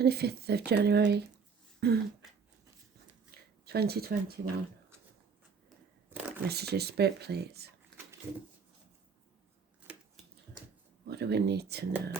25th of January 2021. Messages, Spirit, please. What do we need to know?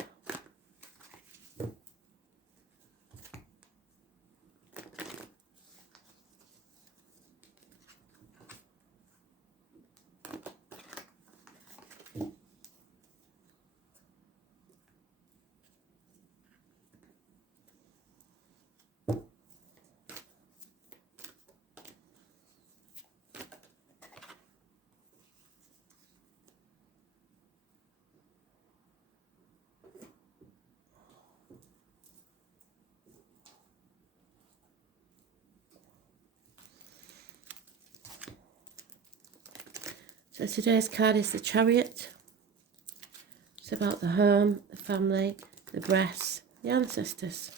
So today's card is the Chariot. It's about the home, the family, the breasts, the ancestors.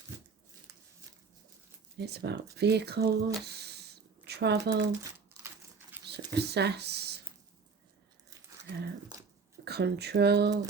It's about vehicles, travel, success, control.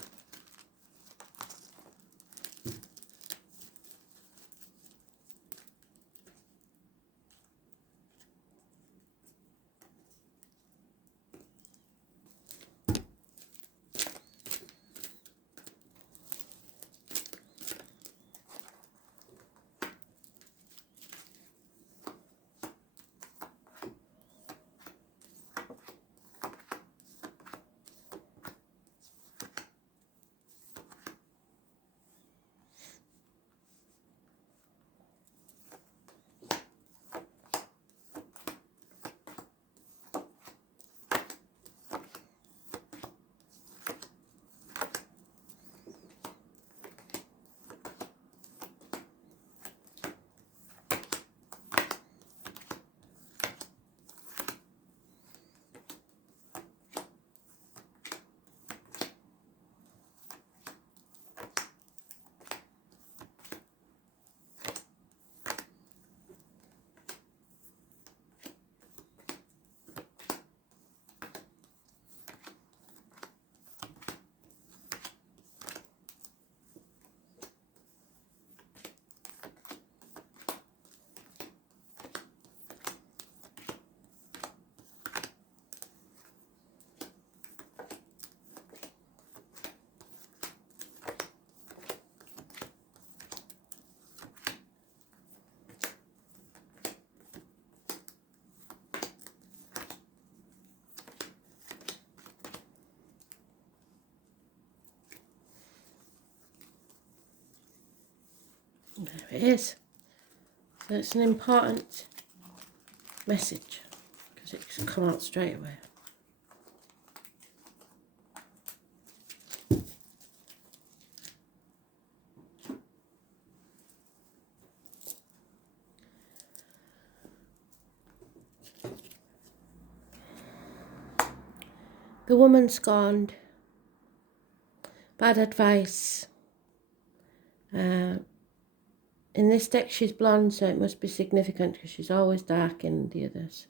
There it is. So it's an important message because it can come out straight away. The woman scorned. Bad advice. In this deck she's blonde, so it must be significant because she's always dark in the others.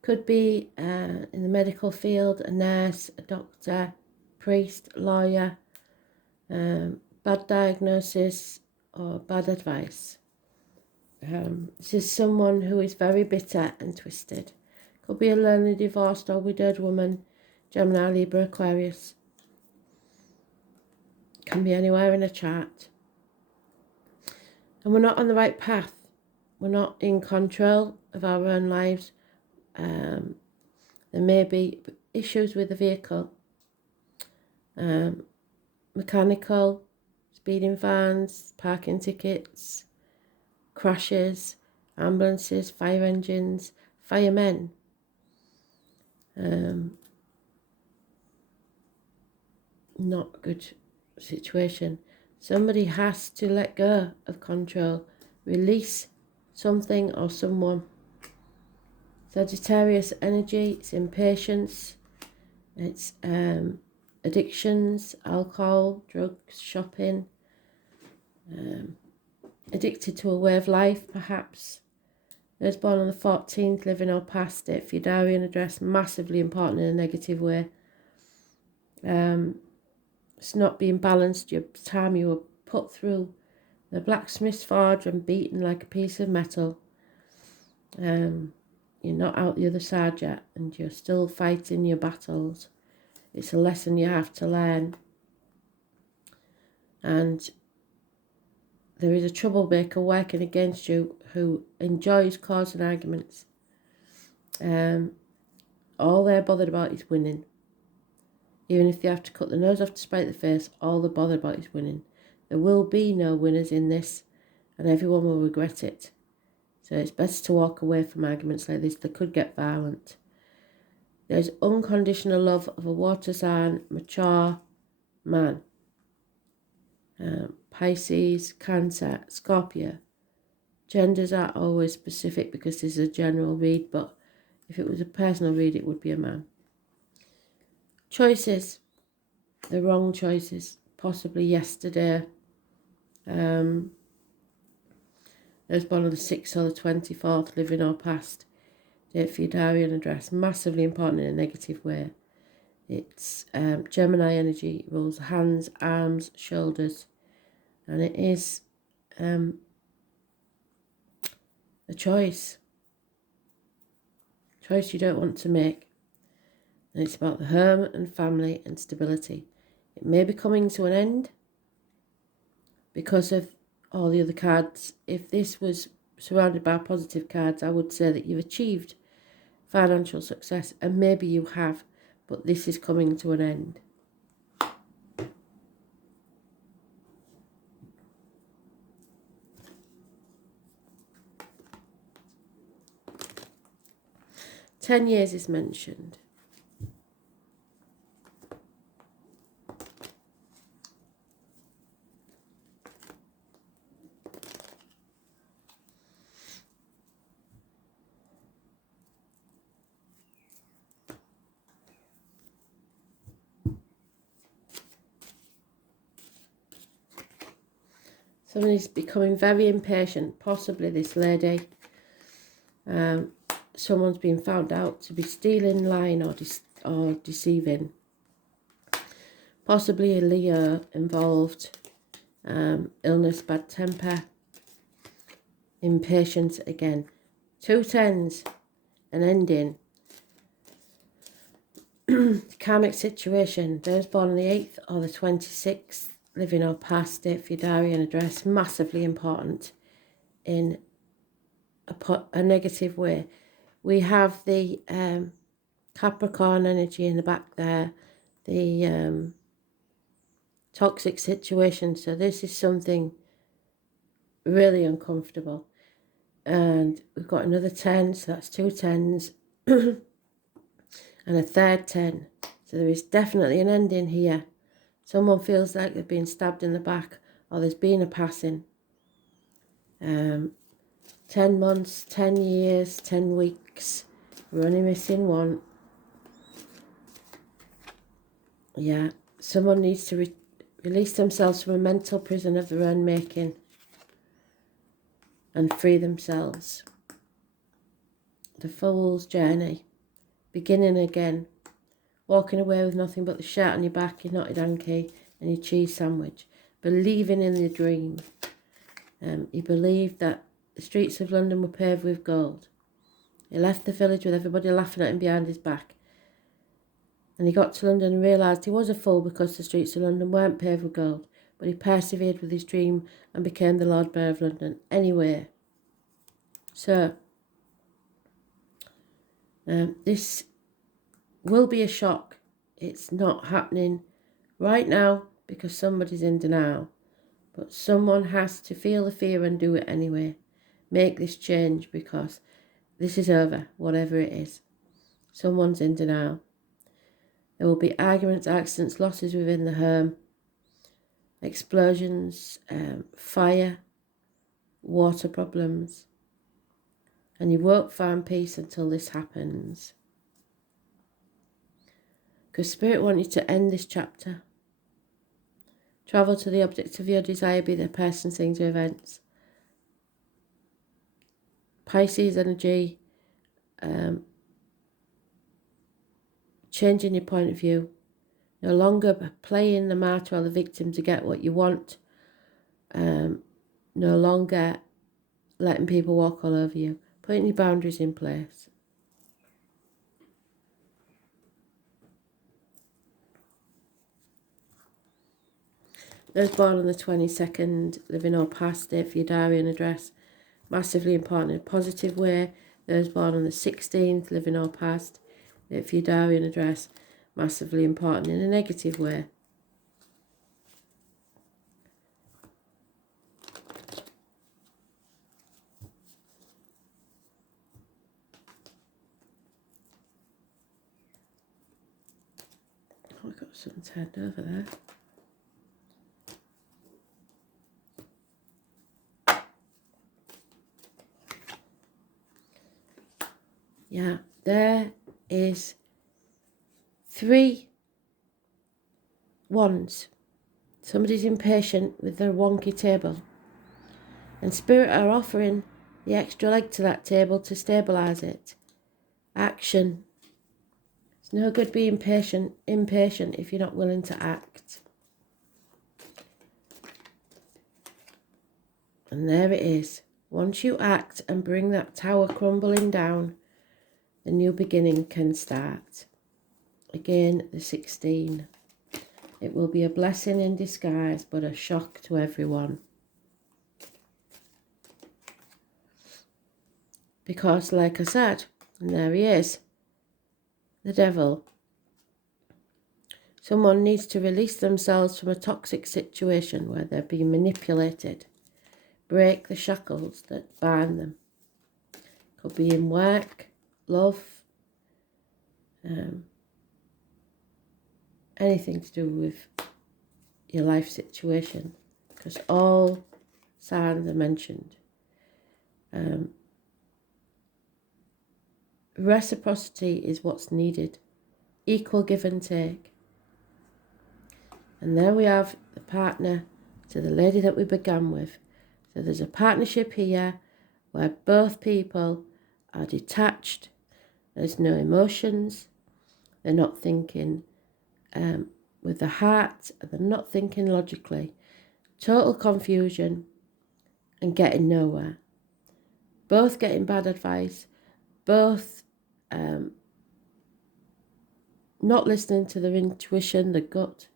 Could be in the medical field, a nurse, a doctor, priest, lawyer, bad diagnosis or bad advice. This is someone who is very bitter and twisted. Could be a lonely, divorced or widowed woman, Gemini, Libra, Aquarius. Can be anywhere in a chart. And we're not on the right path. We're not in control of our own lives. There may be issues with the vehicle. Mechanical, speeding vans, parking tickets, crashes, ambulances, fire engines, firemen. Not a good situation. Somebody has to let go of control, release something or someone. Sagittarius energy, it's impatience, it's addictions, alcohol, drugs, shopping, addicted to a way of life perhaps. Those born on the 14th, living or past it, for your diary and address, massively important in a negative way. It's not being balanced, your time you were put through The blacksmith's forged and beaten like a piece of metal. You're not out the other side yet, and you're still fighting your battles. It's a lesson you have to learn. And there is a troublemaker working against you who enjoys causing arguments. All they're bothered about is winning. Even if they have to cut the nose off to spite the face, all they're bothered about is winning. There will be no winners in this, and everyone will regret it. So it's best to walk away from arguments like this. They could get violent. There's unconditional love of a water sign, mature man. Pisces, Cancer, Scorpio. Genders aren't always specific because this is a general read, but if it was a personal read, it would be a man. Choices. The wrong choices. Possibly yesterday. There's born on the 6th or the 24th, living or past. Date for your diary and address. Massively important in a negative way. It's Gemini energy. It rules hands, arms, shoulders. And it is a choice. Choice you don't want to make. And it's about the home and family and stability. It may be coming to an end because of all the other cards. If this was surrounded by positive cards, I would say that you've achieved financial success, and maybe you have, but this is coming to an end. "10 years is mentioned. Someone is becoming very impatient, possibly this lady. Someone's been found out to be stealing, lying or deceiving. Possibly a Leo involved. Illness, bad temper, impatience again. 2 10s, an ending. Karmic situation. Those born on the 8th or the 26th, living or past, date for your diary and address. Massively important in a negative way. We have the Capricorn energy in the back there, the toxic situation. So this is something really uncomfortable. And we've got another 10, so that's 2 10s and a third 10. So there is definitely an ending here. Someone feels like they've been stabbed in the back, or there's been a passing. 10 months, 10 years, 10 weeks. We're only missing one. Yeah, someone needs to release themselves from a mental prison of their own making and free themselves. The Fool's Journey. Beginning again. Walking away with nothing but the shirt on your back, your knotted hanky and your cheese sandwich. Believing in the dream. He believed that the streets of London were paved with gold. He left the village with everybody laughing at him behind his back. And he got to London and realised he was a fool because the streets of London weren't paved with gold. But he persevered with his dream and became the Lord Mayor of London anyway. So, this will be a shock. It's not happening right now because somebody's in denial. But someone has to feel the fear and do it anyway. Make this change because this is over, whatever it is. Someone's in denial. There will be arguments, accidents, losses within the home, explosions, fire, water problems. And you won't find peace until this happens. Because Spirit wants you to end this chapter. Travel to the object of your desire, be their person, things, or events. Pisces energy, changing your point of view. No longer playing the martyr or the victim to get what you want. no longer letting people walk all over you, putting your boundaries in place. Those born on the 22nd, living or past, date for your diary and address, massively important in a positive way. Those born on the 16th, living or past, date for your diary and address, massively important in a negative way. Oh, we've got something turned over there. Yeah, there is 3 wands. Somebody's impatient with their wonky table. And Spirit are offering the extra leg to that table to stabilise it. Action. It's no good being impatient if you're not willing to act. And there it is. Once you act and bring that tower crumbling down, the new beginning can start. Again, the 16. It will be a blessing in disguise, but a shock to everyone. Because, like I said, and there he is, the devil. Someone needs to release themselves from a toxic situation where they're being manipulated. Break the shackles that bind them. Could be in work, love, anything to do with your life situation, because all signs are mentioned. Reciprocity is what's needed. Equal give and take. And there we have the partner to the lady that we began with. So there's a partnership here where both people are detached. There's no emotions. They're not thinking with the heart. They're not thinking logically. Total confusion and getting nowhere. Both getting bad advice. Both not listening to their intuition, the gut.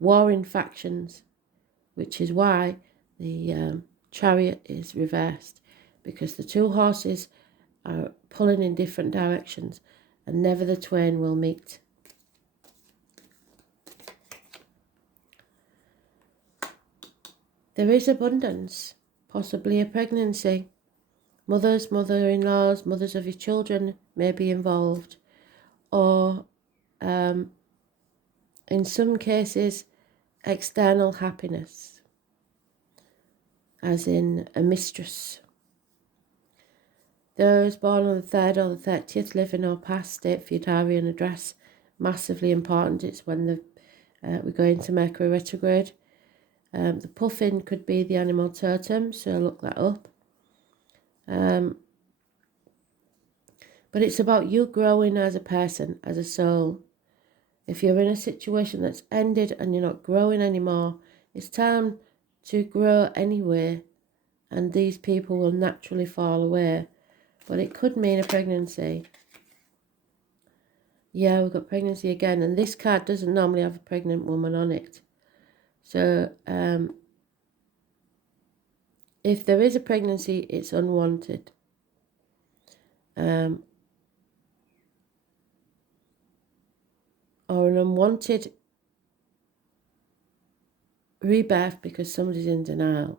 Warring factions, which is why the chariot is reversed, because the 2 horses are pulling in different directions and never the twain will meet. There is abundance, possibly a pregnancy. Mothers, mother-in-laws, mothers of your children may be involved, or in some cases external happiness, as in a mistress. Those born on the 3rd or the 30th, living or past, date for your diary and address, massively important. It's when we're going to Mercury retrograde. The puffin could be the animal totem, so look that up. But it's about you growing as a person, as a soul. If you're in a situation that's ended and you're not growing anymore, it's time to grow anyway, and these people will naturally fall away. But it could mean a pregnancy. Yeah, we've got pregnancy again, and this card doesn't normally have a pregnant woman on it. So if there is a pregnancy, it's unwanted. Or an unwanted rebirth because somebody's in denial.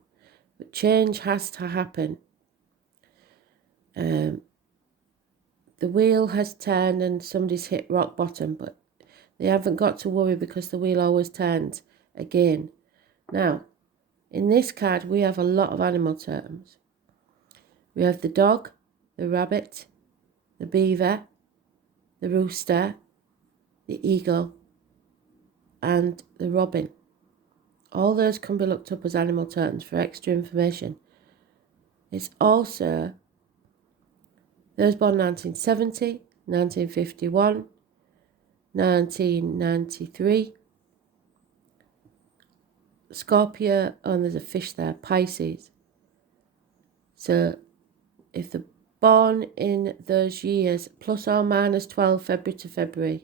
But change has to happen. The wheel has turned and somebody's hit rock bottom, but they haven't got to worry because the wheel always turns again. Now, in this card, we have a lot of animal terms. We have the dog, the rabbit, the beaver, the rooster, the eagle, and the robin. All those can be looked up as animal terms for extra information. It's also those born 1970, 1951, 1993, Scorpio, and there's a fish there, Pisces. So if they're born in those years, plus or minus 12 February to February,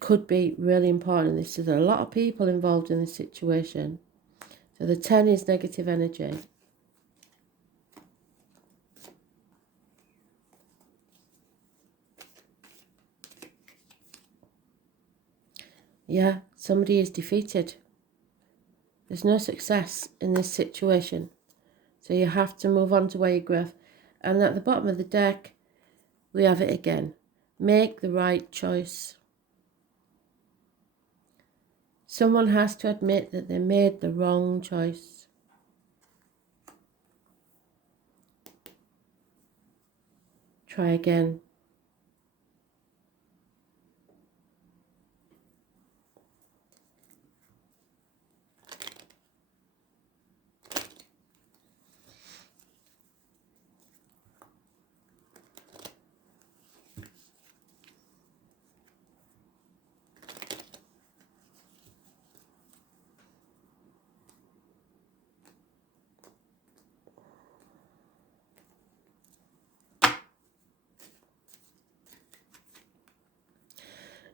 could be really important in this. So there are a lot of people involved in this situation. So the 10 is negative energy. Yeah, somebody is defeated. There's no success in this situation. So you have to move on to where you grow. And at the bottom of the deck, we have it again. Make the right choice. Someone has to admit that they made the wrong choice. Try again.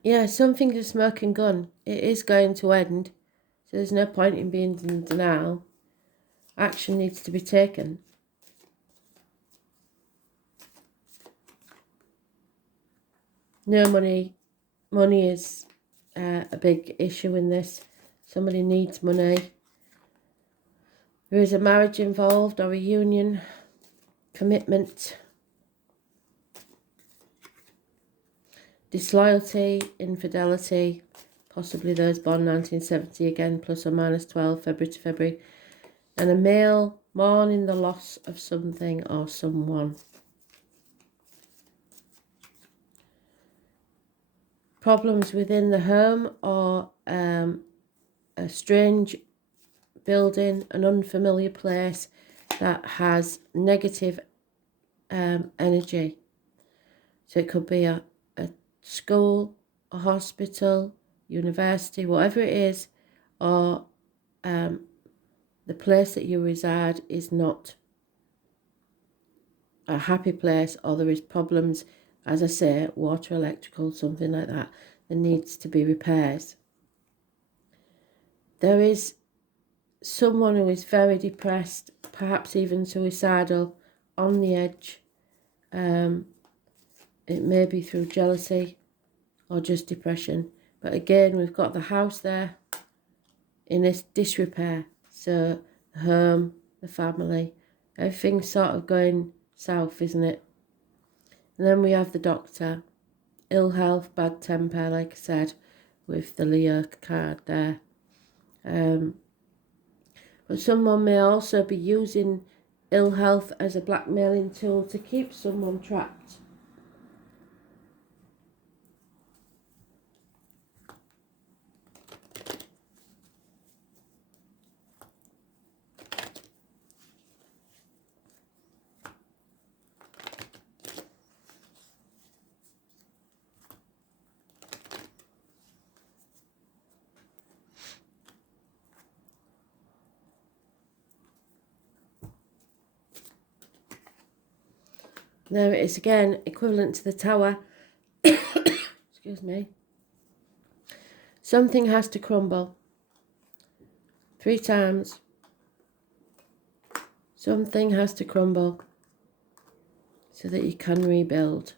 Yeah, something's a smoking gun. It is going to end. So there's no point in being in denial. Action needs to be taken. No money. Money is a big issue in this. Somebody needs money. There is a marriage involved or a union, commitment, disloyalty, infidelity, possibly those born 1970 again, plus or minus 12 February to February, and a male mourning the loss of something or someone. Problems within the home or a strange building, an unfamiliar place that has negative energy. So it could be a school, a hospital, university, whatever it is, or the place that you reside is not a happy place, or there is problems, as I say, water, electrical, something like that, that needs to be repaired. There is someone who is very depressed, perhaps even suicidal, on the edge. It may be through jealousy or just depression. But again, we've got the house there in this disrepair. So the home, the family, everything's sort of going south, isn't it? And then we have the Doctor. Ill health, bad temper, like I said, with the Leo card there. But someone may also be using ill health as a blackmailing tool to keep someone trapped. There it is again, equivalent to the Tower. Excuse me. Something has to crumble. 3 times. Something has to crumble so that you can rebuild.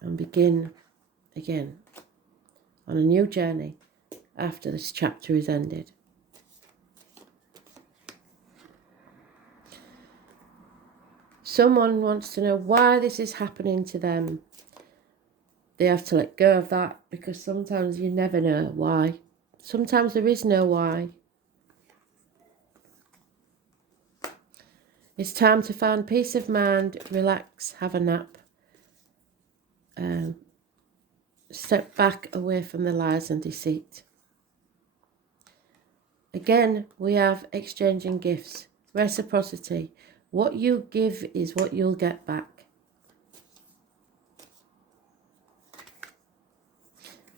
And begin again on a new journey after this chapter is ended. Someone wants to know why this is happening to them. They have to let go of that, because sometimes you never know why. Sometimes there is no why. It's time to find peace of mind, relax, have a nap. Step back away from the lies and deceit. Again, we have exchanging gifts, reciprocity. What you give is what you'll get back.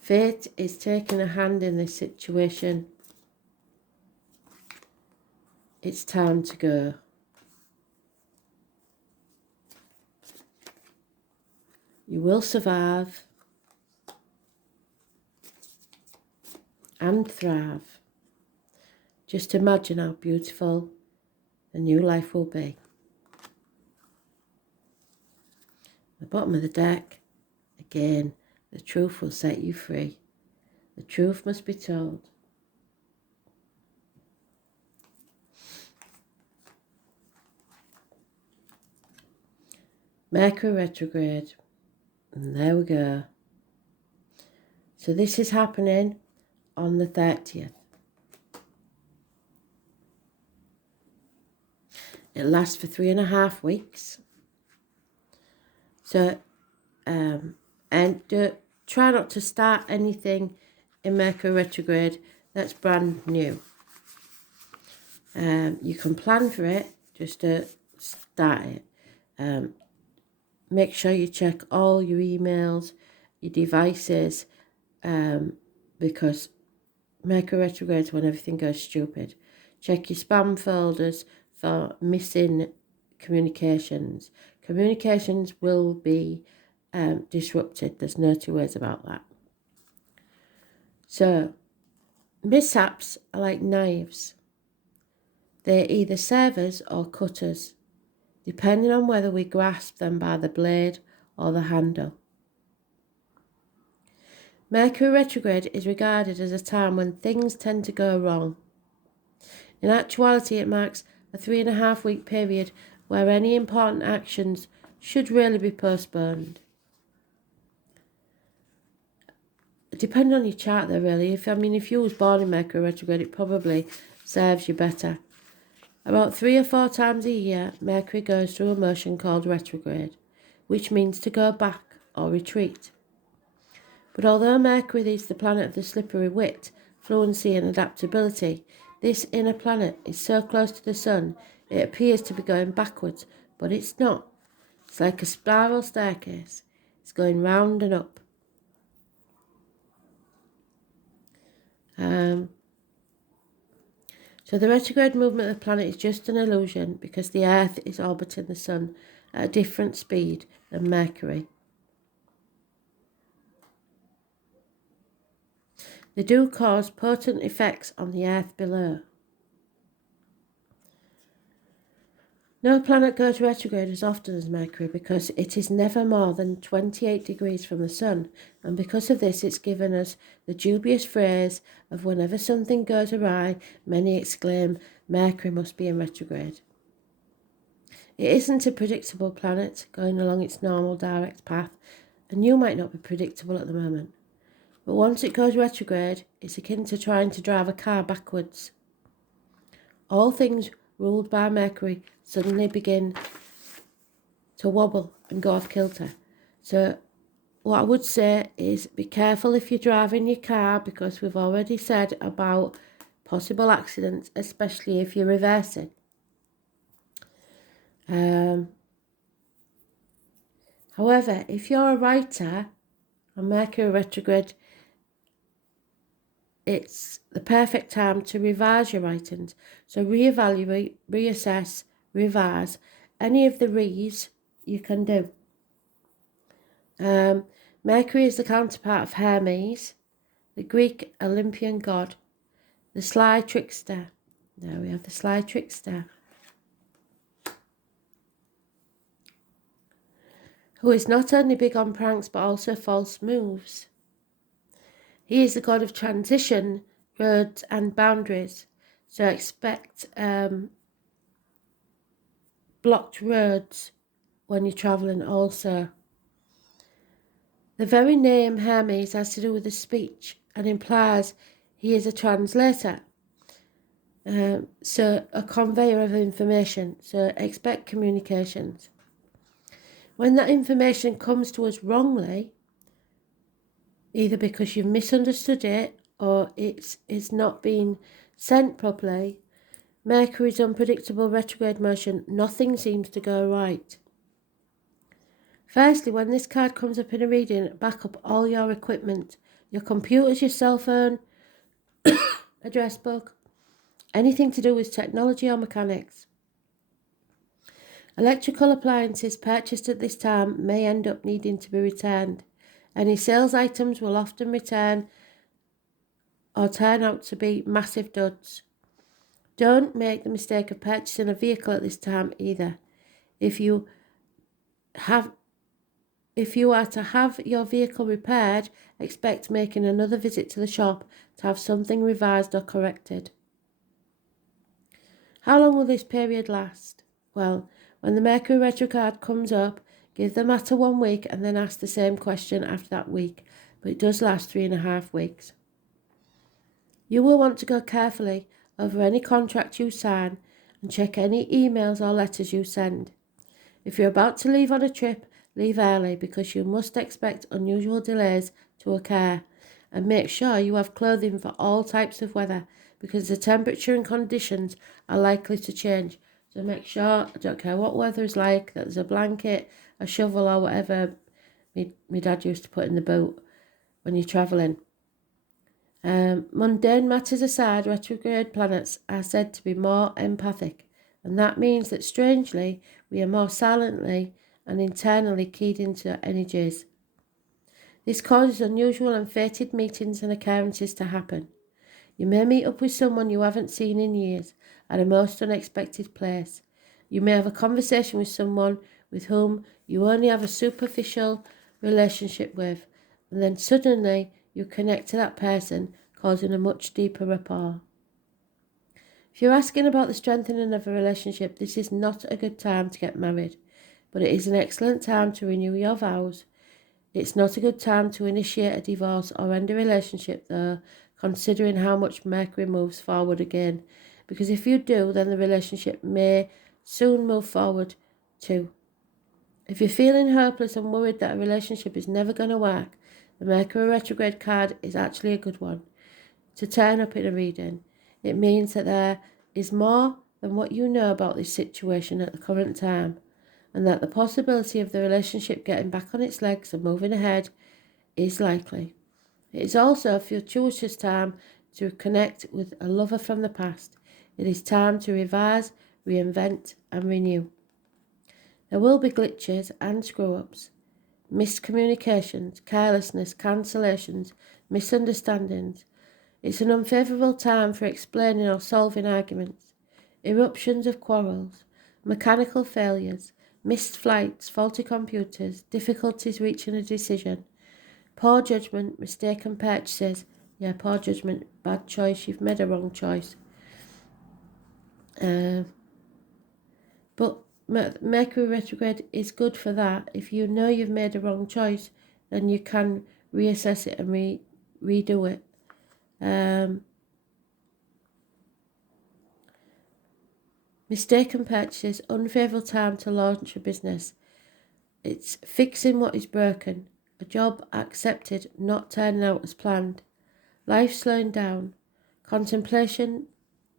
Fate is taking a hand in this situation. It's time to go. You will survive and thrive. Just imagine how beautiful the new life will be. The bottom of the deck, again, the truth will set you free. The truth must be told. Mercury retrograde. And there we go. So this is happening on the 30th. It lasts for 3.5 weeks. So, try not to start anything in Mercury retrograde that's brand new. You can plan for it, just to start it. Make sure you check all your emails, your devices, because Mercury retrograde is when everything goes stupid. Check your spam folders for missing communications. Communications will be disrupted. There's no two ways about that. So, mishaps are like knives. They're either servers or cutters, depending on whether we grasp them by the blade or the handle. Mercury retrograde is regarded as a time when things tend to go wrong. In actuality, it marks a 3.5 week period where any important actions should really be postponed. Depending on your chart though, really. If you was born in Mercury retrograde, it probably serves you better. About 3 or 4 times a year, Mercury goes through a motion called retrograde, which means to go back or retreat. But although Mercury is the planet of the slippery wit, fluency and adaptability, this inner planet is so close to the Sun, it appears to be going backwards, but it's not. It's like a spiral staircase. It's going round and up. So the retrograde movement of the planet is just an illusion because the Earth is orbiting the Sun at a different speed than Mercury. They do cause potent effects on the Earth below. No planet goes retrograde as often as Mercury because it is never more than 28 degrees from the Sun, and because of this it's given us the dubious phrase of whenever something goes awry, many exclaim, Mercury must be in retrograde. It isn't a predictable planet going along its normal direct path, and you might not be predictable at the moment. But once it goes retrograde, it's akin to trying to drive a car backwards. All things ruled by Mercury suddenly begin to wobble and go off kilter. So what I would say is be careful if you're driving your car, because we've already said about possible accidents, especially if you're reversing. However, if you're a writer on Mercury retrograde, it's the perfect time to revise your writings. So reevaluate, reassess, revise any of the re's you can do. Mercury is the counterpart of Hermes, the Greek Olympian god, the sly trickster. There we have the sly trickster, who is not only big on pranks but also false moves. He is the god of transition, roads and boundaries. So expect blocked roads when you're travelling also. The very name Hermes has to do with the speech and implies he is a translator. So a conveyor of information. So expect communications. When that information comes to us wrongly, either because you've misunderstood it or it's not been sent properly, Mercury's unpredictable retrograde motion, nothing seems to go right. Firstly, when this card comes up in a reading, back up all your equipment. your computers, your cell phone, address book, anything to do with technology or mechanics. Electrical appliances purchased at this time may end up needing to be returned. Any sales items will often return or turn out to be massive duds. Don't make the mistake of purchasing a vehicle at this time either. If you are to have your vehicle repaired, expect making another visit to the shop to have something revised or corrected. How long will this period last? Well, when the Mercury retrograde comes up, give the matter 1 week and then ask the same question after that week, but it does last 3.5 weeks. You will want to go carefully over any contract you sign and check any emails or letters you send. If you're about to leave on a trip, leave early because you must expect unusual delays to occur, and make sure you have clothing for all types of weather because the temperature and conditions are likely to change. So make sure, I don't care what weather is like, that there's a blanket, a shovel or whatever my dad used to put in the boot when you're travelling. Mundane matters aside, retrograde planets are said to be more empathic, and that means that strangely we are more silently and internally keyed into energies. This causes unusual and fated meetings and occurrences to happen. You may meet up with someone you haven't seen in years at a most unexpected place. You may have a conversation with someone with whom you only have a superficial relationship with, and then suddenly you connect to that person, causing a much deeper rapport. If you're asking about the strengthening of a relationship, this is not a good time to get married, but it is an excellent time to renew your vows. It's not a good time to initiate a divorce or end a relationship though, considering how much Mercury moves forward again, because if you do, then the relationship may soon move forward too. If you're feeling hopeless and worried that a relationship is never going to work, the Mercury retrograde card is actually a good one to turn up in a reading. It means that there is more than what you know about this situation at the current time, and that the possibility of the relationship getting back on its legs and moving ahead is likely. It is also a fortuitous time to connect with a lover from the past. It is time to revise, reinvent and renew. There will be glitches and screw-ups, miscommunications, carelessness, cancellations, misunderstandings. It's an unfavourable time for explaining or solving arguments, eruptions of quarrels, mechanical failures, missed flights, faulty computers, difficulties reaching a decision, poor judgment, mistaken purchases. Yeah, poor judgment, bad choice, you've made a wrong choice. But Mercury retrograde is good for that. If you know you've made a wrong choice, then you can reassess it and redo it. Mistaken purchases, unfavourable time to launch a business. It's fixing what is broken. A job accepted, not turning out as planned. Life slowing down. Contemplation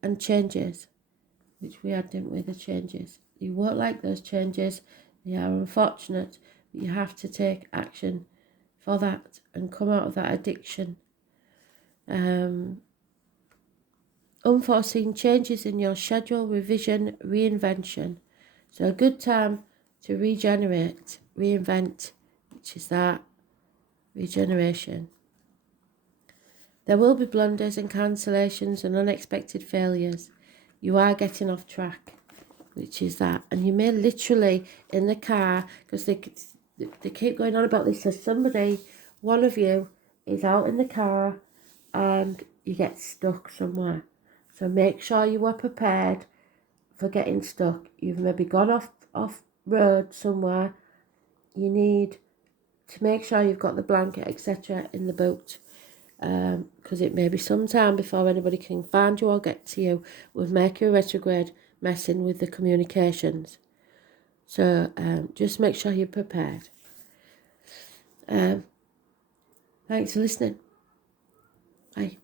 and changes, which we had, didn't we, the changes. You won't like those changes. They are unfortunate, but you have to take action for that and come out of that addiction. Unforeseen changes in your schedule, revision, reinvention. So a good time to regenerate, reinvent, which is that regeneration. There will be blunders and cancellations and unexpected failures. You are getting off track, which is that. And you may literally, in the car, because they keep going on about this, so somebody, one of you, is out in the car and you get stuck somewhere. So make sure you are prepared for getting stuck. You've maybe gone off road somewhere. You need to make sure you've got the blanket, etc. in the boat. Because it may be some time before anybody can find you or get to you with Mercury retrograde messing with the communications. So just make sure you're prepared. Thanks for listening. Bye.